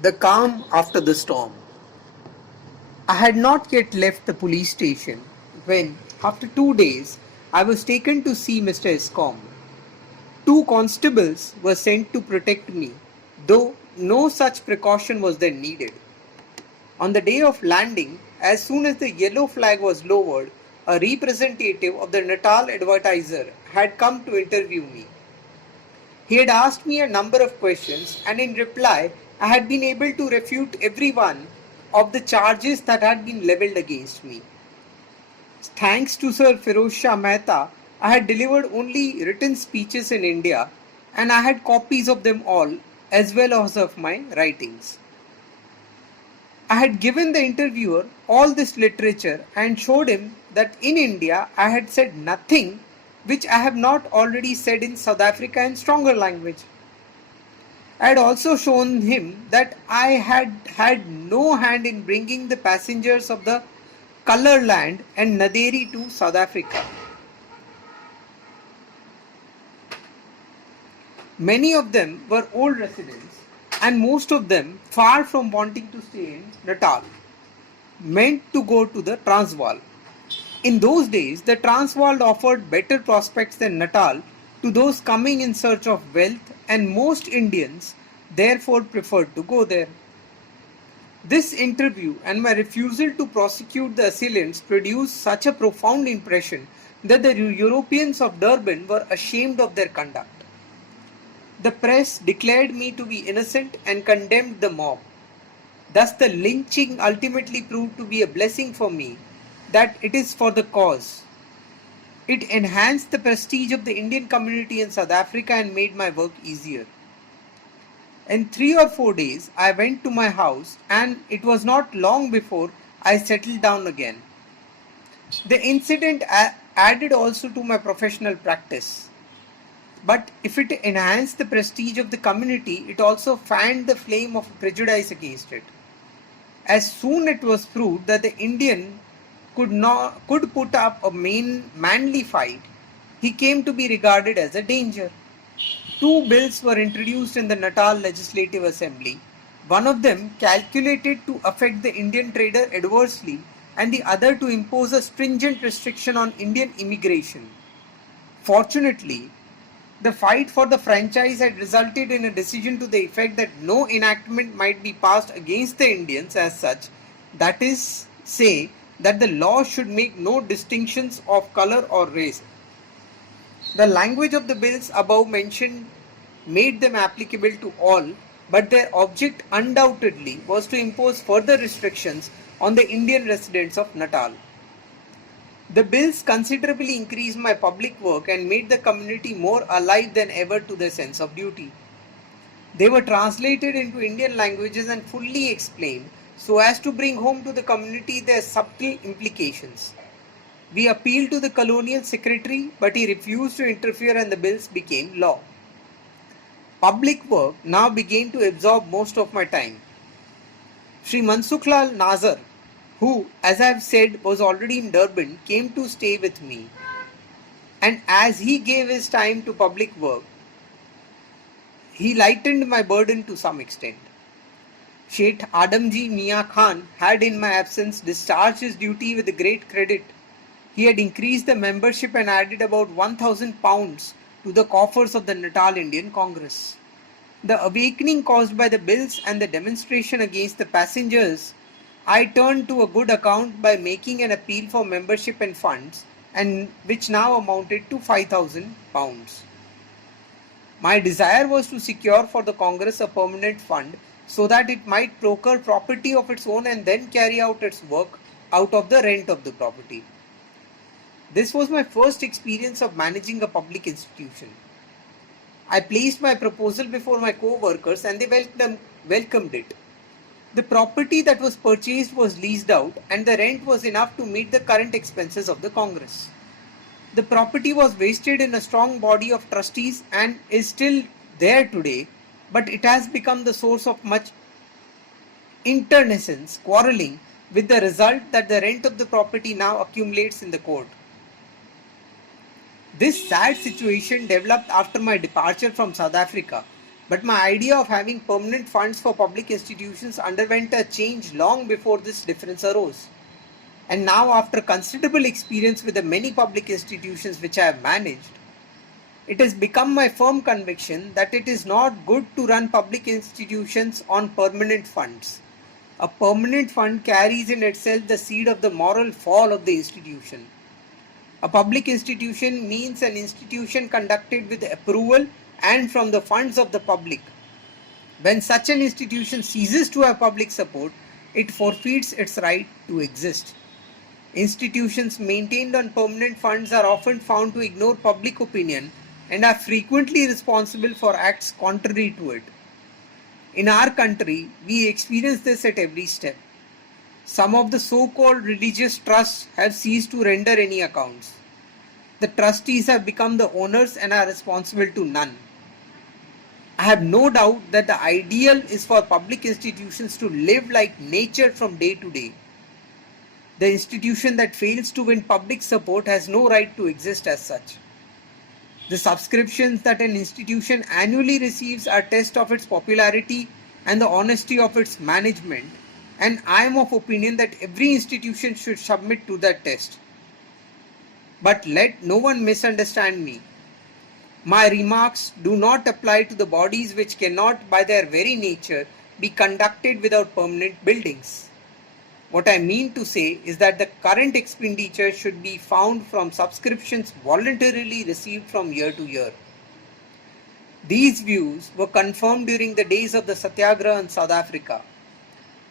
The calm after the storm. I had not yet left the police station when, after 2 days, I was taken to see Mr. Escom. Two constables were sent to protect me, though no such precaution was then needed. On the day of landing, as soon as the yellow flag was lowered, a representative of the Natal Advertiser had come to interview me. He had asked me a number of questions, and in reply, I had been able to refute every one of the charges that had been levelled against me. Thanks to Sir Firoz Shah Mehta, I had delivered only written speeches in India, and I had copies of them all, as well as of my writings. I had given the interviewer all this literature and showed him that in India I had said nothing which I have not already said in South Africa in stronger language. I had also shown him that I had had no hand in bringing the passengers of the Colorland and Naderi to South Africa. Many of them were old residents, and most of them, far from wanting to stay in Natal, meant to go to the Transvaal. In those days, the Transvaal offered better prospects than Natal to those coming in search of wealth, and most Indians therefore preferred to go there. This interview and my refusal to prosecute the assailants produced such a profound impression that the Europeans of Durban were ashamed of their conduct. The press declared me to be innocent and condemned the mob. Thus the lynching ultimately proved to be a blessing for me, that it is for the cause. It enhanced the prestige of the Indian community in South Africa and made my work easier. In 3 or 4 days, I went to my house, and it was not long before I settled down again. The incident added also to my professional practice. But if it enhanced the prestige of the community, it also fanned the flame of prejudice against it. As soon it was proved that the Indian could put up a manly fight, he came to be regarded as a danger. Two bills were introduced in the Natal Legislative Assembly, one of them calculated to affect the Indian trader adversely, and the other to impose a stringent restriction on Indian immigration. Fortunately, the fight for the franchise had resulted in a decision to the effect that no enactment might be passed against the Indians as such, that is, say, that the law should make no distinctions of color or race. The language of the bills above mentioned made them applicable to all, but their object undoubtedly was to impose further restrictions on the Indian residents of Natal. The bills considerably increased my public work and made the community more alive than ever to their sense of duty. They were translated into Indian languages and fully explained so as to bring home to the community their subtle implications. We appealed to the colonial secretary, but he refused to interfere and the bills became law. Public work now began to absorb most of my time. Shri Mansuklal Nazar, who, as I have said, was already in Durban, came to stay with me. And as he gave his time to public work, he lightened my burden to some extent. Sheikh Adamji Mia Khan had in my absence discharged his duty with great credit. He had increased the membership and added about £1,000 to the coffers of the Natal Indian Congress. The awakening caused by the bills and the demonstration against the passengers, I turned to a good account by making an appeal for membership and funds, and which now amounted to £5,000. My desire was to secure for the Congress a permanent fund so that it might procure property of its own and then carry out its work out of the rent of the property. This was my first experience of managing a public institution. I placed my proposal before my co-workers and they welcomed it. The property that was purchased was leased out and the rent was enough to meet the current expenses of the Congress. The property was vested in a strong body of trustees and is still there today, but it has become the source of much internecine quarrelling, with the result that the rent of the property now accumulates in the court. This sad situation developed after my departure from South Africa, But my idea of having permanent funds for public institutions underwent a change long before this difference arose. And now, after considerable experience with the many public institutions which I have managed, it has become my firm conviction that it is not good to run public institutions on permanent funds. A permanent fund carries in itself the seed of the moral fall of the institution. A public institution means an institution conducted with approval and from the funds of the public. When such an institution ceases to have public support, it forfeits its right to exist. Institutions maintained on permanent funds are often found to ignore public opinion and are frequently responsible for acts contrary to it. In our country, we experience this at every step. Some of the so-called religious trusts have ceased to render any accounts. The trustees have become the owners and are responsible to none. I have no doubt that the ideal is for public institutions to live like nature from day to day. The institution that fails to win public support has no right to exist as such. The subscriptions that an institution annually receives are a test of its popularity and the honesty of its management, and I am of opinion that every institution should submit to that test. But let no one misunderstand me. My remarks do not apply to the bodies which cannot, by their very nature, be conducted without permanent buildings. What I mean to say is that the current expenditure should be found from subscriptions voluntarily received from year to year. These views were confirmed during the days of the Satyagraha in South Africa.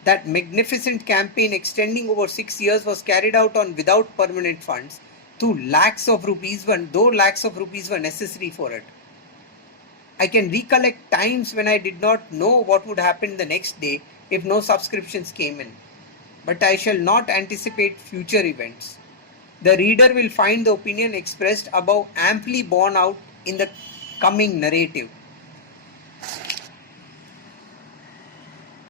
That magnificent campaign extending over 6 years was carried out on without permanent funds, though lakhs of rupees were necessary for it. I can recollect times when I did not know what would happen the next day if no subscriptions came in. But I shall not anticipate future events. The reader will find the opinion expressed above amply borne out in the coming narrative.